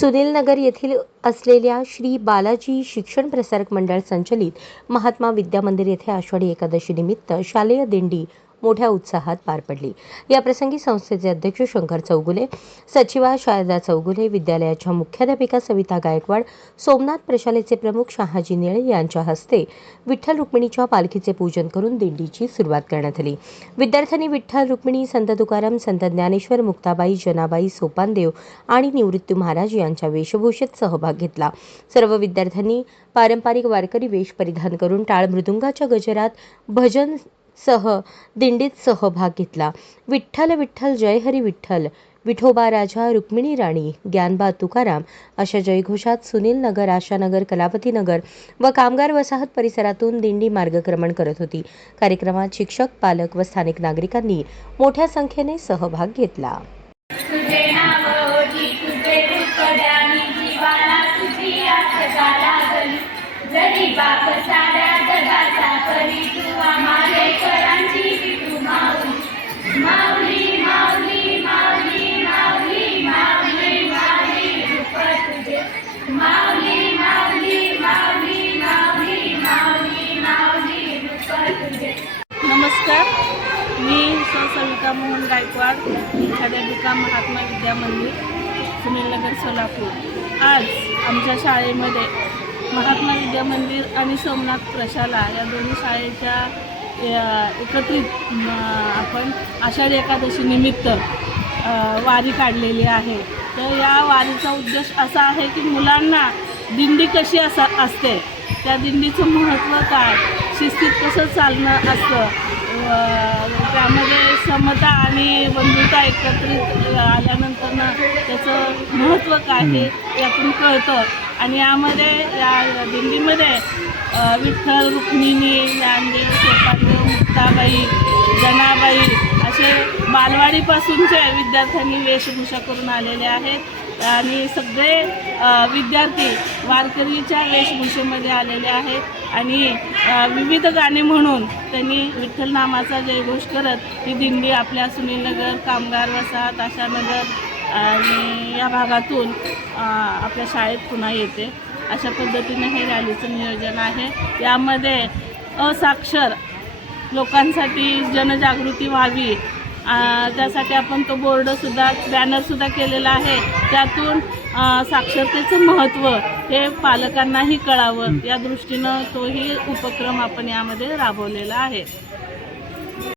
सुनील नगर येथील असलेल्या श्री बालाजी शिक्षण प्रसारक मंडळ संचलित महात्मा विद्या मंदिर येथे आषाढी एकादशी निमित्त शालेय दिंडी मोठ्या उत्साहात पार पडली. या प्रसंगी संस्थेचे अध्यक्ष शंकर चौगुले सचिवा शारदा चौगुले विद्यालयाच्या मुख्याध्यापिका सविता गायकवाड सोमनाथ प्रशालेचे प्रमुख शहाजी निळे यांच्या हस्ते विठ्ठल रुक्मिणीच्या पालखीचे पूजन करून दिंडीची सुरुवात करण्यात आली. विद्यार्थ्यांनी विठ्ठल रुक्मिणी संत तुकाराम संत ज्ञानेश्वर मुक्ताबाई जनाबाई सोपानदेव आणि निवृत्ती महाराज यांच्या वेशभूषेत सहभाग घेतला. सर्व विद्यार्थ्यांनी पारंपरिक वारकरी वेश परिधान करून टाळ मृदुंगाच्या गजरात भजन सह दिंडीत सहभाग घेतला. विठ्ठल विठ्ठल जय हरी विठ्ठल. विठोबा राजा रुक्मिणी राणी ज्ञानबा तुकाराम अशा जयघोषात सुनील नगर आशानगर कलावती नगर व कामगार वसाहत परिसरातून दिंडी मार्गक्रमण करत होती. कार्यक्रमात शिक्षक पालक व स्थानिक नागरिकांनी मोठ्या संख्येने सहभाग घेतला. जरी बाप सौ मोहन गायकवाड मुख्याध्यापिका महात्मा विद्या मंदिर सुनीलनगर सोलापूर. आज आमच्या शाळेमध्ये महात्मा विद्या मंदिर आणि सोमनाथ प्रशाला या दोन्ही शाळेच्या एकत्रित आपण आषाढी एकादशी निमित्त वारी काढलेली आहे. तर या वारीचा उद्देश असा आहे की मुलांना दिंडी कशी असा असते? त्या दिंडीचं महत्त्व काय? शिस्तीत कसं चालणं असतं? त्यामध्ये समता आणि बंधुता एकत्रित आल्यानंतर त्याचं महत्त्व काय हे यातून कळतं. आणि यामध्ये या दिंडीमध्ये अ, विठ्ठल रुक्मिणी ज्ञानदेव सोपानदेव मुक्ताबाई जनाबाई असे बालवाडीपासूनचे विद्यार्थ्यांनी वेशभूषा करून आलेले आहेत. आणि सगळे विद्यार्थी वारकरीच्या वेशभूषेमध्ये आलेले आहेत आणि विविध गाणी म्हणून त्यांनी विठ्ठल नामाचा जयघोष करत ही दिंडी आपल्या सुनीलनगर कामगार वसाहत आशानगर आणि या भागातून आपल्या शाळेत पुन्हा येते. अशा पद्धतीने हे रॅलीचं नियोजन आहे. यामध्ये असाक्षर लोकांसाठी जनजागृती व्हावी त्यासाठी आपण तो बोर्डसुद्धा बॅनरसुद्धा केलेला आहे. त्यातून साक्षरतेचं महत्त्व हे पालकांनाही कळावं. या दृष्टीनं तोही उपक्रम आपण यामध्ये राबवलेला आहे.